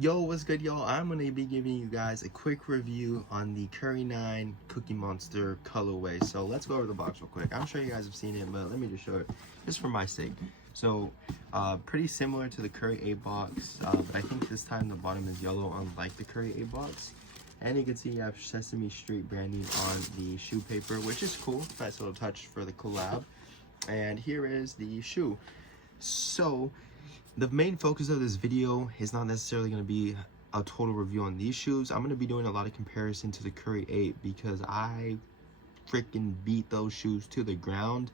Yo, what's good, y'all? I'm gonna be giving you guys a quick review on the Curry 9 Cookie Monster colorway. So let's go over the box real quick. I'm sure you guys have seen it, but let me just show it just for my sake. So pretty similar to the Curry 8 box, but I think this time the bottom is yellow, unlike the Curry 8 box. And you can see you have Sesame Street branding on the shoe paper, which is cool. Nice little touch for the collab. And here is the shoe. So the main focus of this video is not necessarily going to be a total review on these shoes. I'm going to be doing a lot of comparison to the Curry 8 because I freaking beat those shoes to the ground.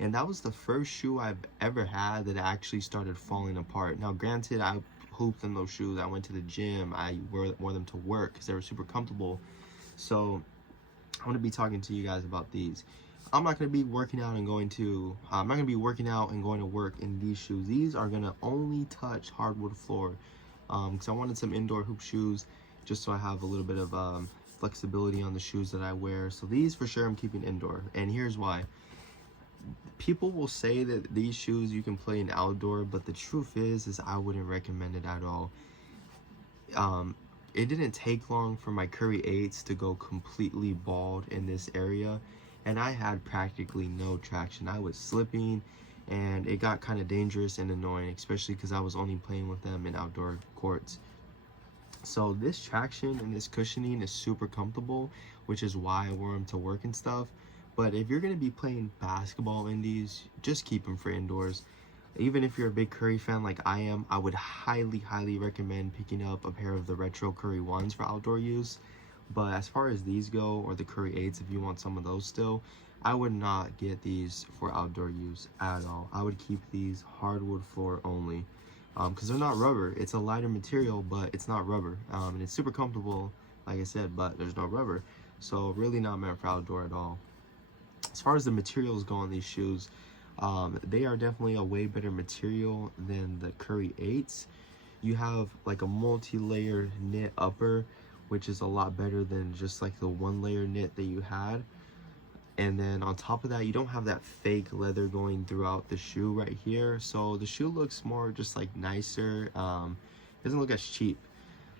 And that was the first shoe I've ever had that actually started falling apart. Now, granted, I hooped in those shoes. I went to the gym. I wore them to work because they were super comfortable. So I'm going to be talking to you guys about these. I'm not going to be working out and going to work in these shoes. These are going to only touch hardwood floor because I wanted some indoor hoop shoes just so I have a little bit of flexibility on the shoes that I wear. So these for sure I'm keeping indoor, and here's why. People will say that these shoes you can play in outdoor, but the truth is I wouldn't recommend it at all. It didn't take long for my Curry 8s to go completely bald in this area, and I had practically no traction. I was slipping, and it got kind of dangerous and annoying, especially because I was only playing with them in outdoor courts. So this traction and this cushioning is super comfortable, which is why I wore them to work and stuff. But if you're going to be playing basketball in these, just keep them for indoors. Even if you're a big Curry fan like I am, I would highly recommend picking up a pair of the retro Curry 1s for outdoor use. But as far as these go, or the Curry 8s, if you want some of those still, I would not get these for outdoor use at all. I would keep these hardwood floor only because they're not rubber. It's a lighter material, but it's not rubber. And it's super comfortable, like I said, but there's no rubber. So really not meant for outdoor at all. As far as the materials go on these shoes, they are definitely a way better material than the Curry 8s. You have like a multi-layer knit upper, which is a lot better than just like the one layer knit that you had. And then on top of that, you don't have that fake leather going throughout the shoe right here. So the shoe looks more just like nicer. Doesn't look as cheap.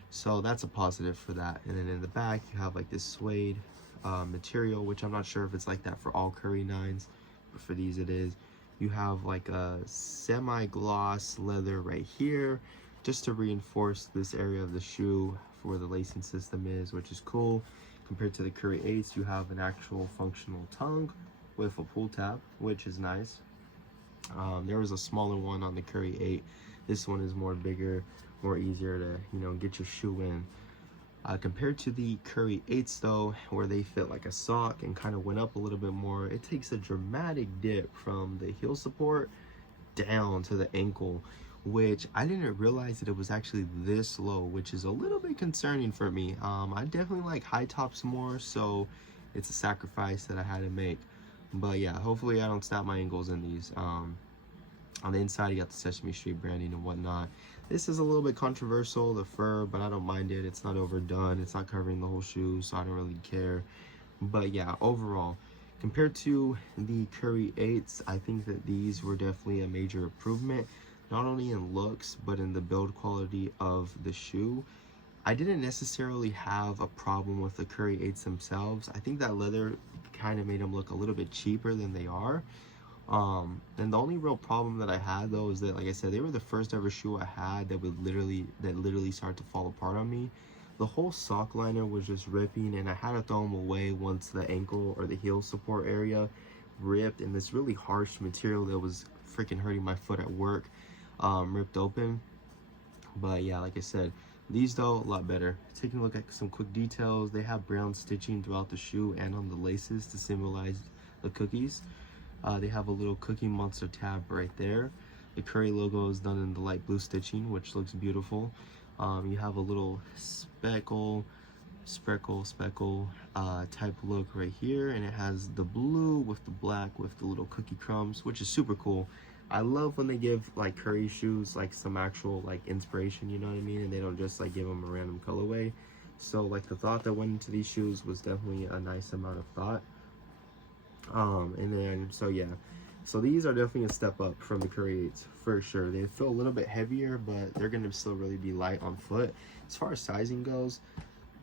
So that's a positive for that. And then in the back, you have like this suede material, which I'm not sure if it's like that for all Curry 9s, but for these it is. You have like a semi-gloss leather right here just to reinforce this area of the shoe for where the lacing system is, which is cool. Compared to the Curry 8s, you have an actual functional tongue with a pull tab, which is nice. There was a smaller one on the Curry 8. This one is more bigger, more easier to get your shoe in. Compared to the Curry 8s though, where they fit like a sock and kind of went up a little bit more, it takes a dramatic dip from the heel support down to the ankle, which I didn't realize that it was actually this low, which is a little bit concerning for me. I definitely like high tops more, so it's a sacrifice that I had to make. But yeah, hopefully I don't snap my ankles in these. On the inside, you got the Sesame Street branding and whatnot. This is a little bit controversial, the fur, but I don't mind it. It's not overdone. It's not covering the whole shoe, so I don't really care. But yeah, overall, compared to the Curry 8s, I think that these were definitely a major improvement, not only in looks, but in the build quality of the shoe. I didn't necessarily have a problem with the Curry 8s themselves. I think that leather kind of made them look a little bit cheaper than they are. And the only real problem that I had though is that, like I said, they were the first ever shoe I had that literally started to fall apart on me. The whole sock liner was just ripping, and I had to throw them away once the ankle or the heel support area ripped, and this really harsh material that was freaking hurting my foot at work ripped open. But yeah, like I said, these though, a lot better. Taking a look at some quick details, they have brown stitching throughout the shoe and on the laces to symbolize the cookies. They have a little Cookie Monster tab right there. The Curry logo is done in the light blue stitching, which looks beautiful. You have a little speckle type look right here, and it has the blue with the black with the little cookie crumbs, which is super cool. I love when they give like Curry shoes like some actual like inspiration, you know what I mean, and they don't just like give them a random colorway. So like the thought that went into these shoes was definitely a nice amount of thought. And then so yeah, So these are definitely a step up from the Curry 8s for sure. They feel a little bit heavier, but they're gonna still really be light on foot. As far as sizing goes,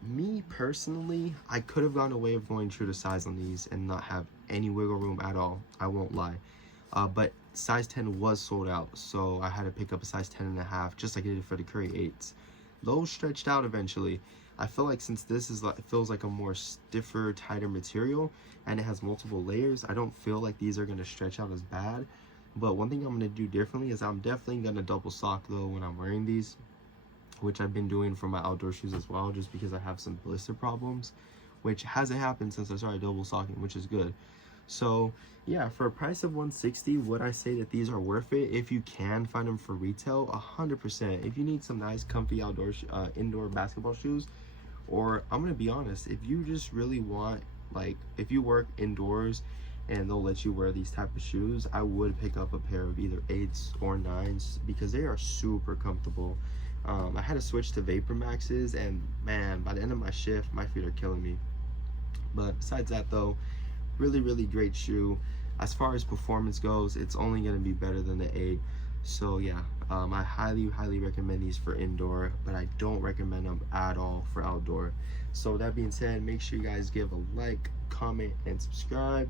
me personally, I could have gone away of going true to size on these and not have any wiggle room at all. I won't lie. But size 10 was sold out, so I had to pick up a size 10.5, just like I did for the Curry 8s. Those stretched out eventually. I feel like since this is like, feels like a more stiffer, tighter material, and it has multiple layers, I don't feel like these are gonna stretch out as bad. But one thing I'm gonna do differently is I'm definitely gonna double sock though when I'm wearing these, which I've been doing for my outdoor shoes as well, just because I have some blister problems, which hasn't happened since I started double socking, which is good. So yeah, for a price of $160, would I say that these are worth it? If you can find them for retail, 100%. If you need some nice comfy outdoor indoor basketball shoes, or I'm gonna be honest, if you just really want, like, if you work indoors and they'll let you wear these type of shoes, I would pick up a pair of either 8s or 9s because they are super comfortable. I had to switch to Vapor Maxes, and man, by the end of my shift, my feet are killing me. But besides that though, really great shoe. As far as performance goes, it's only going to be better than the 8. So yeah, I highly recommend these for indoor, but I don't recommend them at all for outdoor. So that being said, make sure you guys give a like, comment, and subscribe.